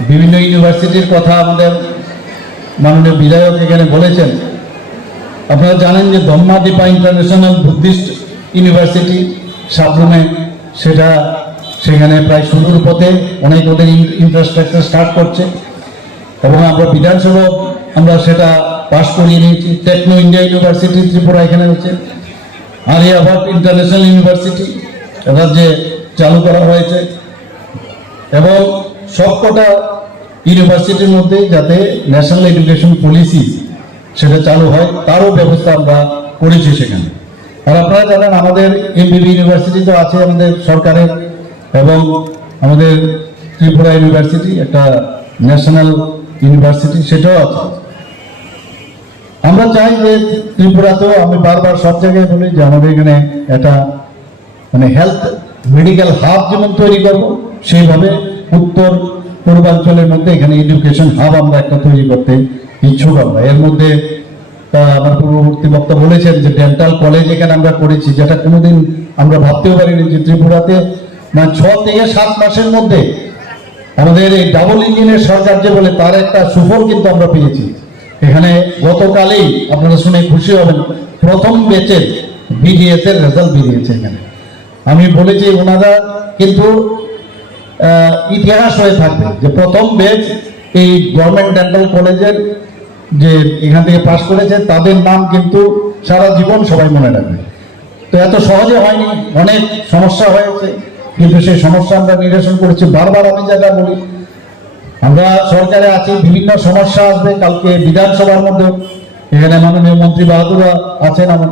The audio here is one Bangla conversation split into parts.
বিভিন্ন ইউনিভার্সিটির কথা আমাদের মাননীয় বিধায়ক এখানে বলেছেন। আপনারা জানেন যে দম্মাদীপা ইন্টারন্যাশনাল বুদ্ধিস্ট ইউনিভার্সিটি সাবরুমে সেটা সেখানে প্রায় শুরুর পথে অনেক ওদের ইনফ্রাস্ট্রাকচার স্টার্ট করছে এবং আমরা বিধানসভা আমরা সেটা পাশ করিয়ে নিয়েছি। টেকনো ইন্ডিয়া ইউনিভার্সিটি ত্রিপুরা এখানে হচ্ছে। আরিয়াভাট ইন্টারন্যাশনাল ইউনিভার্সিটি এবার যে চালু করা হয়েছে। এবং সবকটা ইউনিভার্সিটির মধ্যে যাতে ন্যাশনাল এডুকেশন পলিসি সেটা চালু হয়, তারও ব্যবস্থা আমরা করেছি সেখানে। আর আপনারা জানেন, আমাদের এমবিবি ইউনিভার্সিটি তো আছে আমাদের সরকারের এবং আমাদের ত্রিপুরা ইউনিভার্সিটি একটা ন্যাশনাল ইউনিভার্সিটি সেটাও আছে। আমরা চাই যে ত্রিপুরাতেও আমি বারবার সব জায়গায় বলি যে আমাদের এখানে একটা মানে হেলথ মেডিকেল হাব যেমন তৈরি করব, সেইভাবে উত্তর পূর্বাঞ্চলের মধ্যে এখানে এডুকেশন হাব আমরা একটা তৈরি করতে ইচ্ছুক আমরা। এর মধ্যে আমার পূর্ববর্তী বক্তা বলেছেন যে ডেন্টাল কলেজ এখানে আমরা করেছি, যেটা কোনোদিন আমরা ভাবতেও পারিনি যে ত্রিপুরাতে মানে ছ থেকে সাত মাসের মধ্যে আমাদের এই ডাবল ইঞ্জিনের সরকার যে বলে, তার একটা সুফল কিন্তু আমরা পেয়েছি। এখানে গতকালেই আপনারা শুনে খুশি হবেন, প্রথম ব্যাচের বিডিএস এর রেজাল্ট বেরিয়েছে এখানে। আমি বলেছি, ওনারা কিন্তু ইতিহাস হয়ে থাকবে। যে প্রথম ব্যাচ এই গভর্নমেন্ট ডেন্টাল কলেজের যে এখান থেকে পাশ করেছে, তাদের নাম কিন্তু সারা জীবন সবাই মনে রাখবে। তো এত সহজে হয়নি, অনেক সমস্যা হয়েছে, কিন্তু সেই সমস্যা আমরা নিরসন করেছি। বারবার আমি যেটা বলি, আমরা সরকারে আছি, বিভিন্ন সমস্যা আসবে, কালকে বিধানসভার মধ্যে এখানে মাননীয় মন্ত্রী বাহাদুরা আছেন আমার।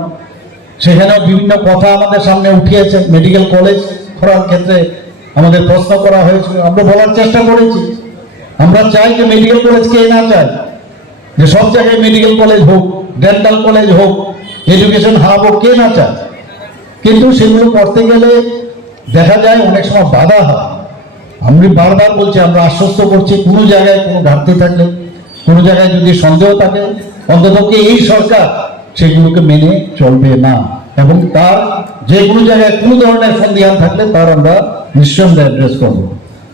সেখানেও বিভিন্ন কথা আমাদের সামনে উঠিয়েছে মেডিকেল কলেজ করার ক্ষেত্রে আমাদের প্রশ্ন করা হয়েছিল, আমরা বলার চেষ্টা করেছি। আমরা চাই যে মেডিকেল কলেজ কে না চায়, যে সব জায়গায় মেডিকেল কলেজ হোক ডেন্টাল কলেজ হোক এডুকেশন হাব হোক, কে না চায়। কিন্তু সেগুলো করতে গেলে দেখা যায় অনেক সময় বাধা হয়। আমি বারবার বলছি, আমরা আশ্বস্ত করছি কোনো জায়গায় কোনো ঘাটতি থাকলে, কোনো জায়গায় যদি সন্দেহ থাকে অন্ততপক্ষে এই সরকার সেগুলোকে মেনে চলবে না। এবং তার যে কোনো জায়গায় কোনো ধরনের সন্দেহান থাকলে তার আমরা নিঃসন্দেহে অ্যাড্রেস করব।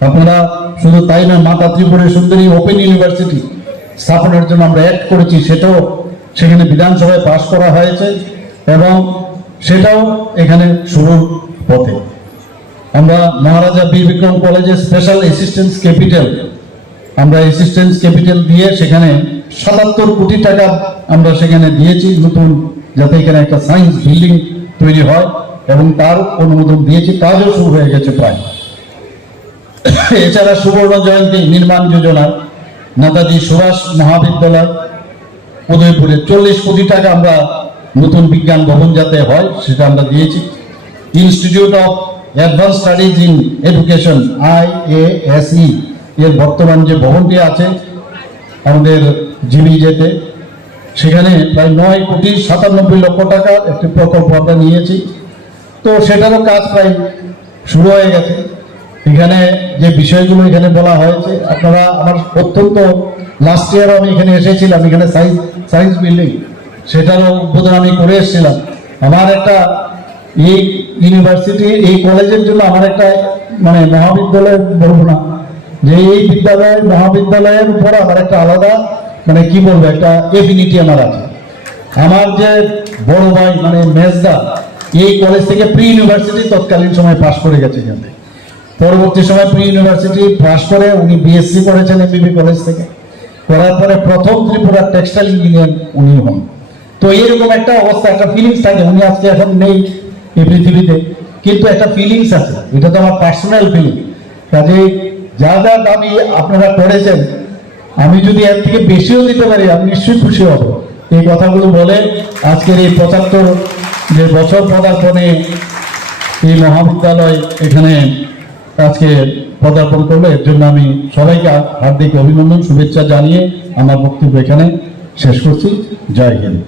আপনারা শুধু তাই নয় মাতা ত্রিপুরা সুন্দরী ওপেন ইউনিভার্সিটি স্থাপনের জন্য আমরা অ্যাক্ট করেছি, সেটাও সেখানে বিধানসভায় পাশ করা হয়েছে এবং সেটাও এখানে শুরুর পথে। আমরা মহারাজা বীর বিক্রম কলেজে স্পেশাল অ্যাসিস্ট্যান্স ক্যাপিটাল আমরা অ্যাসিস্ট্যান্স ক্যাপিটাল দিয়ে সেখানে সাতাত্তর কোটি টাকা আমরা সেখানে দিয়েছি নতুন, যাতে এখানে একটা সায়েন্স বিল্ডিং তৈরি হয় এবং তার অনুমোদন দিয়েছি কাজও শুরু হয়ে গেছে প্রায়। এছাড়া সুবর্ণ জয়ন্তী নির্মাণ যোজনা, নেতাজি সুভাষ মহাবিদ্যালয়, উদয়পুরে চল্লিশ কোটি টাকা আমরা নতুন বিজ্ঞান ভবন যাতে হয়, সেটা আমরা দিয়েছি। Institute of advance studies in education I A S E এর বর্তমান যে ভবনটি আছে, আমাদের জিবিজেতে সেখানে প্রায় নয় কোটি সাতানব্বই লক্ষ টাকা একটি প্রকল্প আমরা নিয়েছি। তো সেটারও কাজ প্রায় শুরু হয়ে গেছে। এখানে যে বিষয়গুলো এখানে বলা হয়েছে, আপনারা আমার অত্যন্ত লাস্ট ইয়ারও আমি এখানে এসেছিলাম, এখানে সায়েন্স সায়েন্স বিল্ডিং সেটারও উদ্বোধন আমি করে এসেছিলাম। আমার একটা এই ইউনিভার্সিটি এই কলেজের জন্য আমার একটা মানে মহাবিদ্যালয় বলব না, যে এই বিদ্যালয় মহাবিদ্যালয়ের উপর আমার একটা আলাদা মানে কি বলব, একটা এফিনিটি আমার আছে। আমার যে বড় ভাই মানে মেজদা, এই কলেজ থেকে প্রি ইউনিভার্সিটি তৎকালীন সময় পাশ করে গেছে এখান। পরবর্তী সময় প্রি ইউনিভার্সিটি পাশ করে উনি বিএসসি করেছেন এমবিবি কলেজ থেকে। করার পরে প্রথম ত্রিপুরা টেক্সটাইল ইঞ্জিনিয়ার উনি হন। তো এরকম একটা অবস্থা, একটা ফিলিংস থাকে। উনি আজকে এখন নেই এই পৃথিবীতে। কিন্তু একটা ফিলিংস আছে। এটা তো আমার পার্সোনাল ফিলিং কাজে যা যা দাবি আপনারা করেছেন আমি যদি এর থেকে বেশিও দিতে পারি, আমি নিশ্চয়ই খুশি হব। এই কথাগুলো বলে আজকের এই পঁচাত্তর যে বছর পদার্পণে এই মহাবিদ্যালয় এখানে আজকে পদার্পণ করল। এর জন্য আমি সবাইকে হার্দিক অভিনন্দন, শুভেচ্ছা জানিয়ে আমার বক্তব্য এখানে শেষ করছি। জয় হিন্দ।